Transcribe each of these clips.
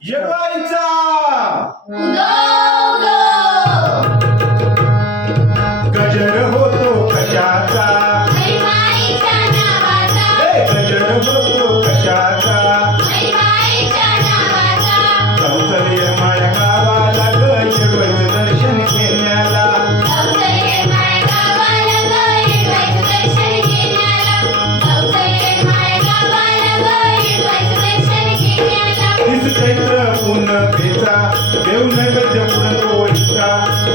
耶巴伊扎！乌多。भेटा देव नैवेद्य पुरणपोळीचा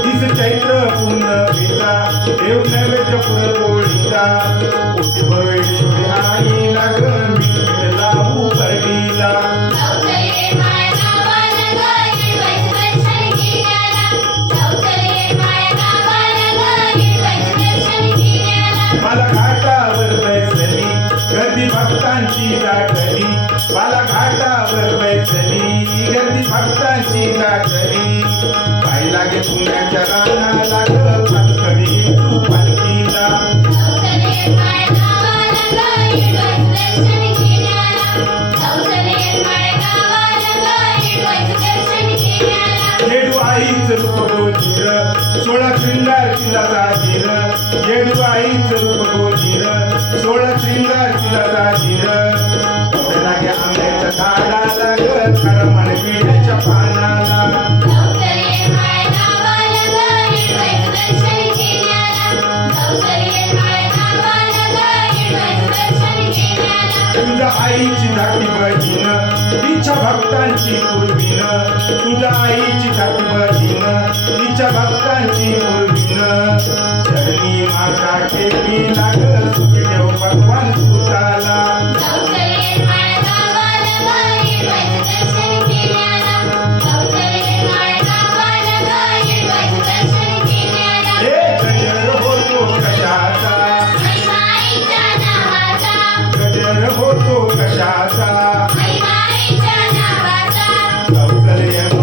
तीच चैत्र पुनभेचा देव नैवेद्य पुरणपोळीचा ओटी गर्दी भक्तांची लाटली मला घाटावर बैसली गर्दी भक्तांची लाटली पाय लागे पुण्याच्या रानाला ग पाचकडी तू पालखीला येडू आईच रूप गोजीर सोळा शृंगार तिला जाजीर येडू आईच रूप भक्तांची पूर्वीन तुझ्या आईची छाती बहीण तिच्या भक्तांची पूर्वीन चरणी माता ठेवी लाग Hallelujah.